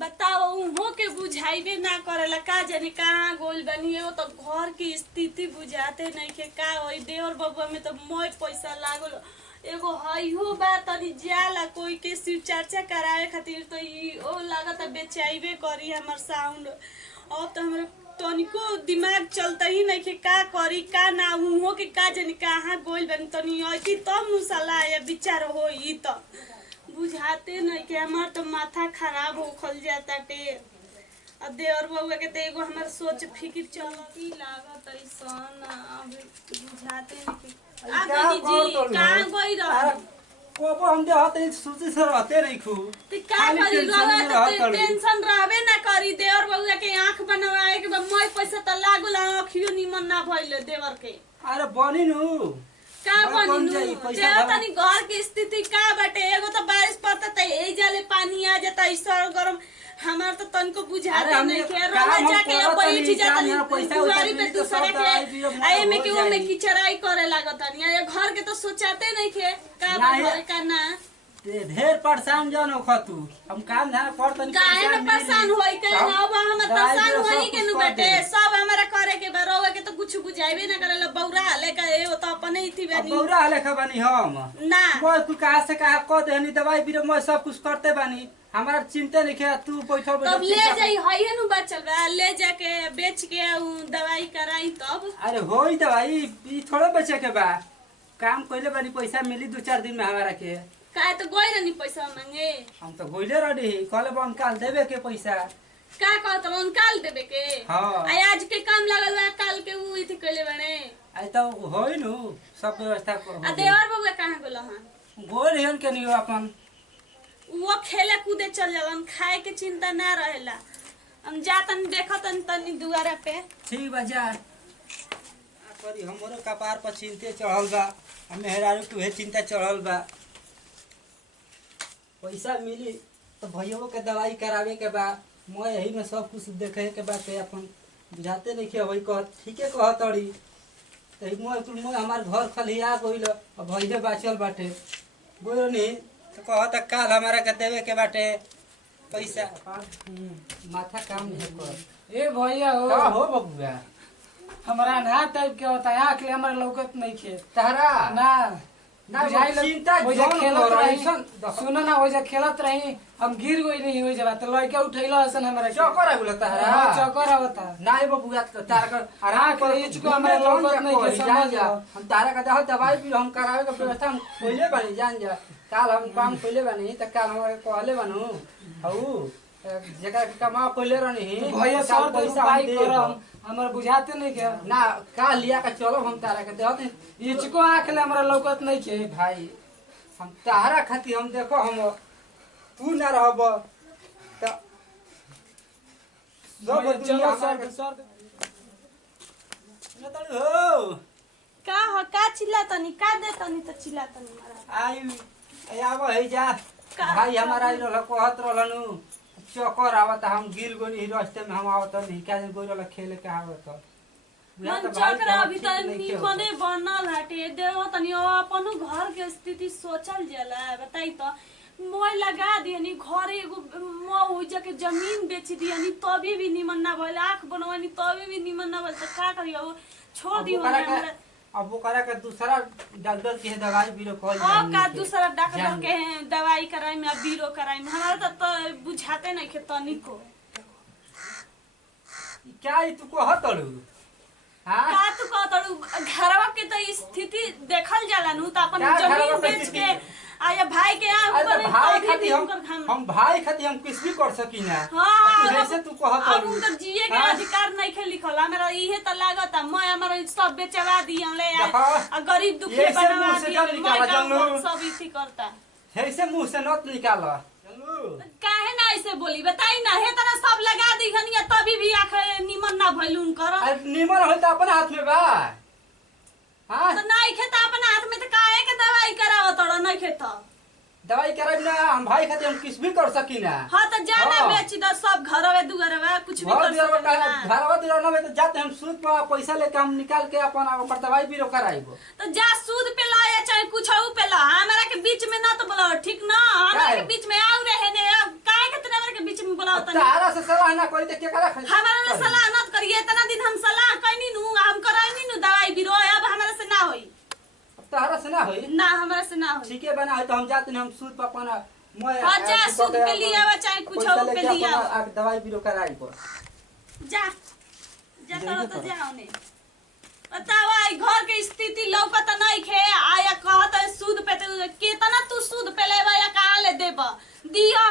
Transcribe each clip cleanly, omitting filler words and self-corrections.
बताओ उहो के बुझाइबे ना करेला का जाने कहाँ गोल बनी है। वो तो घर की स्थिति बुझाते नहीं के का होई देवर बबुआ में तो मोय पैसा लागल एगो हईहो बा तनी जाला कोई के शिव चर्चा करावे खातिर तो ई ओ लागत बेचाइबे करी हमर साउंड। अब तो हमरे तनिको दिमाग चलता ही नहीं कि का करी का ना उहो के का जाने कहाँ गोल बनी तनी आई तब नु सलाह या विचार होई तो बुझाते नहीं कि हमार तो माथा खराब होखल जाता टे। अब देवर बउआ के तो एगो हमार सोच फिकिर चलती लागत ऐसन अब बुझाते नहीं कि आ दीदी कहाँ गई रह कोबो हम दे हते सोचे से रहते नहीं खू त का करी रह त टेंशन रहबे ना करी देवर बउआ के आंख बनवाए के मोय पैसा त लागल आंखियो निमन ना भइले देवर के। अरे बनी नु का बनी नु जे तनी घर की स्थिति का बाटे एगो तो बारिश पड़ता त एई जाले पानी आ जाता ईश्वर गरम हमार तो तनको बुझाते नहीं के रोज जाके बैठ जाता दुआरी पे दूसरे के आए में के वो में किचराई करे लागत नहीं ये घर के तो सोचाते नहीं के का करे का ना ढेर परेशान जन हो खतु हम काम धाम करतन काहे में परेशान होई के ना अब हम परेशान होई के नु बेटे सब हमरा करे के बरोवा के तो कुछ बुझाइबे ना करेला बौरा हले का ए तो अपने ही थी बनी बौरा हले का बनी हम ना मोय कुल कहां से कहां क देनी दवाई बीरो मोय सब कुछ करते बानी हमारा चिंता नहीं है तू बैठल तब ले जाई हइए नु बचल बा ले जाके बेच के दवाई कराई तब। अरे होई दवाई ई थोड़ा बचे के बा काम कइले बानी पैसा मिली 2-4 दिन में हमारा के का तो गोई रहनी पैसा मांगे हम तो गोइले रही कहले बन काल देबे के पैसा का कहत रन काल देबे के हां आई आज के काम लागल बा काल के उ इथि कइले बने आई तो होई नु सब व्यवस्था को आ देवर बबुआ कहां गेल हन गोल हन के नियो अपन वो खेले कूदे चल जालन खाए के चिंता ना रहेला हम जातन देखतन तनी दुआरा पे ठीक बा जा करी हमरो कपार पर चिंते चढ़ल बा हम मेहरारू के चिंता चढ़ल बा पैसा मिली तो भैया के दवाई करावे के बा मैं यही में सब कुछ देखे के बा के अपन बुझाते नहीं के वही कह ठीके कह तड़ी तो मैं कुल मैं हमार घर खलिया गइल अब भैया बाचल बाटे बोल नहीं तो कहत काल हमारा के देवे के बाटे पैसा माथा काम नहीं कर ए भैया हो का हो बबुआ हमरा ना टाइप के होता है आंख ले हमरा लौकत नहीं खे तारा ना ना बुझाई चिंता हो जा जौन खेलत कर रही ऐसन सुनो ना हो जा खेलत रही हम गिर गई नहीं हो जा तो लड़का उठैला हसन हमरा चक्कर आगुल तारा हां चक्कर आवता नाय बबुआ तारा का आराम कर ये चुका हमरा लौकत नहीं के समझ जा हम तारा का दह दवाई भी हम करावे के व्यवस्था हम खोले बानी जान जा काल हम काम खोले बानी त काल हमरा कहले बानू हऊ जगह कमा खोले रहनी भैया सर पैसा बाई करम हमरा बुझाते नहीं के ना का लिया का चलो हम तारा के देहत ये चुको आंख ले हमरा लौकत नहीं के भाई हम तारा खाती हम देखो हम तू ना रहब त सब चलो दुनिया सर न तड़ हो का हो का चिल्ला तनी का दे तनी तो चिल्ला तनी मारा आई आब है जा भाई हमारा रहल कहत रहलनु चक्कर आवत हम गिर गोनी रास्ते में हम आवत नहीं क्या दिन गोइल खेले के आवत मन चक्र अभी तक निमने बनल हटे देहो तनी अपन घर के स्थिति सोचल जाला बताई तो मोय लगा दियनी घर एगो मो हो जाके जमीन बेच दियनी तभी भी निमन ना भइल आंख बनवानी तभी भी निमन ना भइल त का करियो छोड़ दियो हमरा अब वो करा के दूसरा डॉक्टर के दवाई बीरो कहल ओ का दूसरा डॉक्टर के दवाई कराई में बीरो कराई में हमरा तो बुझाते नहीं के तनिको क्या तू कहतड़ू हां का तू कहतड़ू घरवा के तो स्थिति देखल जाला नु त अपन जमीन बेच के आया भाई के ऊपर भाई खाती हम भाई खाती हम कुछ भी कर सकी ना हां जैसे तू कहत अब उनका जिए के अधिकार नहीं खे लिखल हमरा इहे त लागत मैं हमरा सब बेचवा दियन ले आ गरीब दुखी बनवा दियन सब इथि करता ऐसे मुंह से नत निकाल काहे ना ऐसे बोली बताई ना हे तना सब लगा दी घनिया तभी भी आंख निमन ना भइलुन कर निमन होई त अपन हाथ में बा हां तो नहीं खेता अपन हाथ में तो काहे के दवाई करावत तोड़ नहीं खेता दवाई कराई ना हम भाई खातिर हम कुछ भी कर सकी ना हां तो जाना बेच दो सब घरवे दुगरवे कुछ भी कर सकते ना घरवा दुगरवा में तो जाते हम सूद पर पैसा लेके हम निकाल के अपन ओकर दवाई भी कराइबो तो जा सूद पे ला या चाहे कुछ और पे ला हमरा के बीच में ना तो बोलो ठीक ना हमरा के बीच में आउ रहे ने काहे के तने हमरा के बीच में बोलाओ तनी तारा से सलाह ना करी त केकरा खाली हमारा ले सलाह मत करिए इतना दिन हम सलाह कैनी नु हम कराइनी नु दवाई बीरो अब हमारा से ना होई तारा से ना होई ना हमारा से ना होई ठीक है बना तो हम जाते हम सूद पर अपन मैं हां जा सूद पे लिया आवा चाहे कुछ पे लिया आवा दवाई बीरो कराई पर जा जा तो जाओ ने बताओ आई घर के स्थिति लौकत नहीं खे आया कहत है सूद पे केतना तू सूद पे लेबा या कहां ले देबा दिया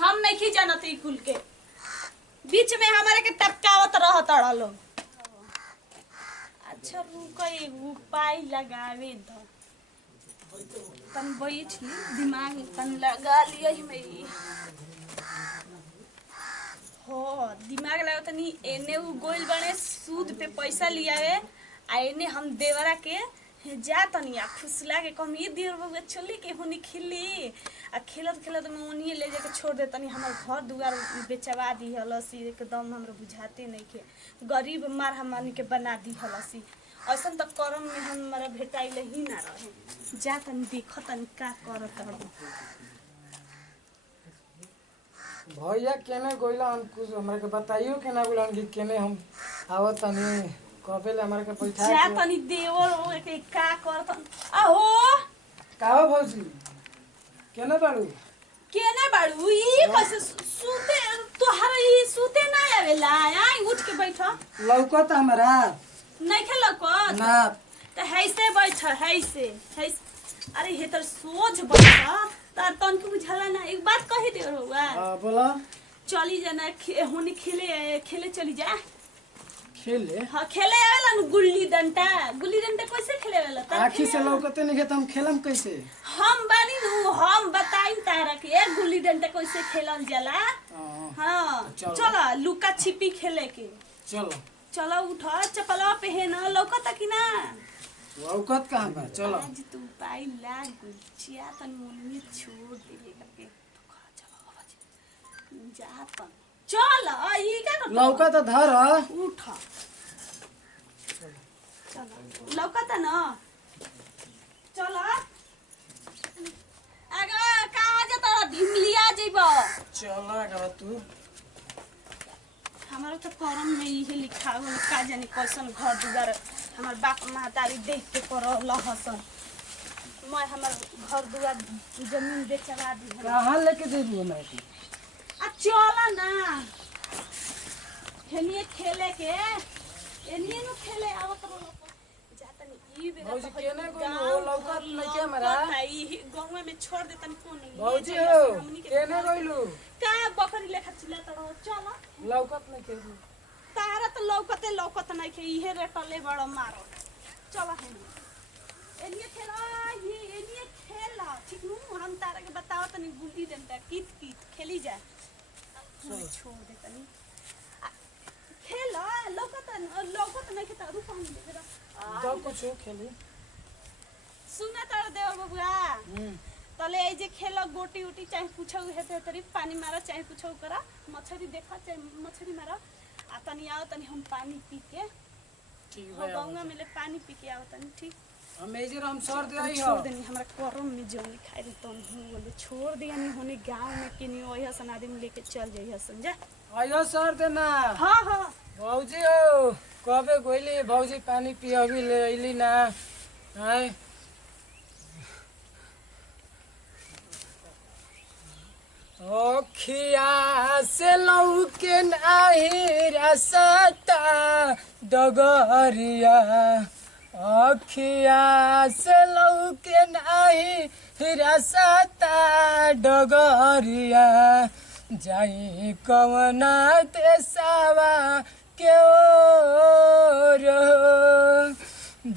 हम नहीं खी जानत ई कुल के बीच में हमारे के टपकावत रहत अड़लो अच्छा रुक एक उपाय लगावे द तन बैठ दिमाग तन लगा लिया ही में हो दिमाग लगा तनी एने उ गोइल बने सूद पे पैसा लियावे आ एने हम देवरा के जा तनी आ खुसला के कम ये देवर बबुआ चली के होनी खिली आ खेलत खेलत में ओनिए ले जाके छोड़ दे तनी हमर घर दुआर बेचवा दी हलसी एकदम हमरा बुझाते नहीं के गरीब मार हमनी के बना दी हलसी ऐसन त करम में हमरा भेटाइले ही ना रहे जा तनी देख तनी का करत रहबो भैया केने गइला हम कुछ हमरा के बताइयो केना गइलन कि केने हम आवत तनी कबेले हमरा के बैठा जा तनी देवर हो के का करत आहो का हो भौजी केने बाड़ू केने बाड़ू ई कैसे सूते तोहर ई सूते ना आवेला आई उठ के बैठ लौकत हमरा नहीं खेल को ना त हैसे बैठ हैसे अरे हे तर सोच बैठ तार तन के बुझाला ना एक बात कही दे रहुआ हां बोला चली जाना होनी खेले चली जा खेले हां खेले आवेला न गुल्ली डंडा कैसे खेले वाला आखी से लौकते नहीं त हम खेलम कैसे हम बानी नु हम बताई तारा के गुल्ली डंडा कैसे खेलल जाला हां चलो लुका छिपी खेले के चलो चलो उठा चपला पहन लौकत कि ना लौकत कहां बा चलो आज तू पाई लाग गुचिया तन मुनी छोड़ दे करके तो खा जा तन चल ई का कर लौकत धर उठा चल लौकत ना चल आगा कहां जा तोरा ढिमलिया जइबो चल आगा तू हमारा तो करम में यही लिखा हो का जाने कैसन घर दुआर हमार बाप महतारी देख के करो लहसन मैं हमार घर दुआर जमीन बेचवा दी कहां लेके देबू मैं आ चला ना हेनिए खेले के एनिए नु खेले आवत रहो जातनी ई बेरा भौजी केने गइलो लौकत नहीं के हमरा ई गांव में छोड़ देतन कोन भौजी हो केने गइलो का बकरी लेखा चिल्लात रहो चला लौकत नहीं के तारा तो लौकत नहीं के इहे रेटले बड़ मारो चला है एनिए खेला एनिए खेला ठीक नु हम तारा के बताओ तनी गुल्ली डंडा कित खेली जा छोड़ दे तनी खेला लौकत नहीं के त रुक हम देरा तो कुछ खेली सुना तार देव बबुआ तले ए जे खेला गोटी उटी चाहे कुछौ हेते तरी पानी मारा चाहे कुछौ करा मछली देखा चाहे मछली मारा आ तनी आओ तनी हम पानी पी के ठीक है गंगा में ले पानी पी के आओ तनी ठीक हम एजर हम छोड़ दे आई हो छोड़ देनी हमरा करम में जौन खाई रे तन बोले छोड़ दिया नहीं होने गांव में केनी ओही सन आदमी लेके चल जाई हसन जा आयो सर देना हां हां भौजी हो कबे गइली भौजी पानी पियबी ले अइली ना हाय ओखिया से लौके नाही रसता डगरिया ओखिया से लौके नाही रसता डगरिया जाई कवना देशवा के ओर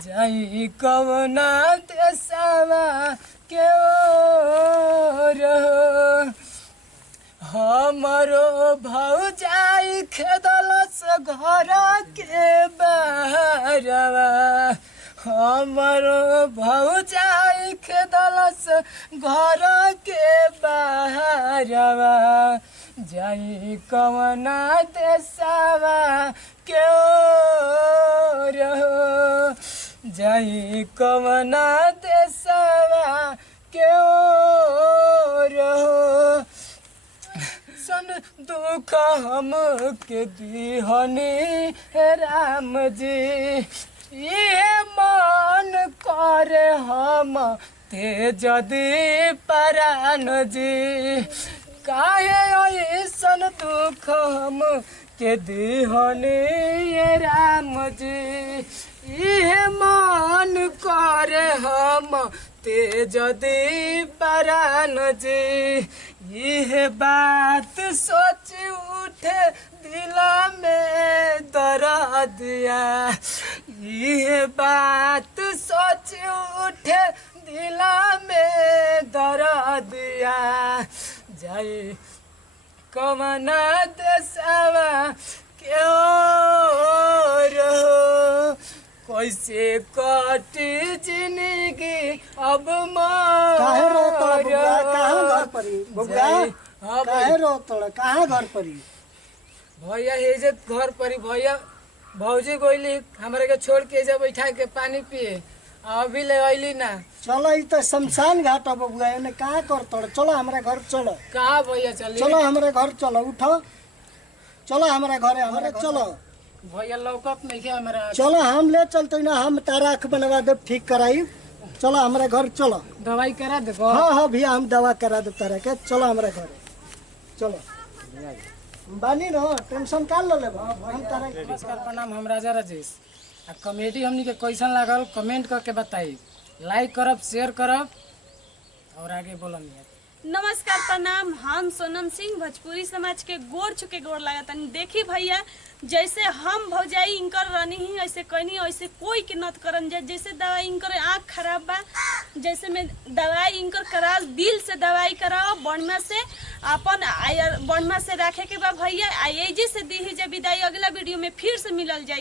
जाई कवना देशवा के ओर हमरो भौजाई खेदलस घर के बहरवा हमरो भौजाई खेदलस घर के बहरवा जाई कवना देशवा के ओर जाई कवना देशवा के ओर सन दुख हम के दीहनी राम जी ये मन करे हम ते जदि परान जी काहे ऐसन दुख हम के दीहनी राम जी ये मन करे हम ते जदि परान जी यह बात सोच उठे दिला में दर्दिया यह बात सोच उठे दिला में दर्दिया जाए कमना देशवा क्यों रहो कैसे कटी जिंदगी अब काहे रोतड़ बबुआ कहाँ घर परी बबुआ हाँ काहे रोतड़ कहाँ घर परी भैया हे जे घर परी भैया भौजी गोइली हमारे के छोड़ के जे बैठा के पानी पिए अभी ले अइली ना चलो ई तो शमशान घाट है बबुआ एने कहाँ करतड़ चलो हमारे घर चलो कहाँ भैया चली चलो हमारे घर चलो उठो चलो हमारे घरे हमारे चलो भैया लौकत नहीं है हमारा चलो हम ले चलते ना हम तारा आँख बनवा दे ठीक कराई चलो हमारे घर चलो दवाई करा दे हाँ हाँ भैया हम दवा करा दे तारा के चलो हमारे घर चलो बानी न टेंशन का ले लेबा हम तारा नमस्कार प्रणाम हम राजा राजेश आ कॉमेडी हमनी के कैसन लागल कमेंट करके बताई लाइक करब शेयर करब और आगे बोलम नमस्कार प्रणाम हम सोनम सिंह भोजपुरी समाज के गोर छुके गोर लागतनी देखी भैया जैसे हम भौजाई इनकर रहनी ही ऐसे कहनी ऐसे कोई के नत करन जाए जैसे दवाई इनकर आँख खराब बा जैसे में दवाई इनकर करा दिल से दवाई कराओ बढ़िया से अपन बढ़िया से रखे के बा भैया आई जी से दी है जब विदाई अगला वीडियो में फिर से मिलल जाए।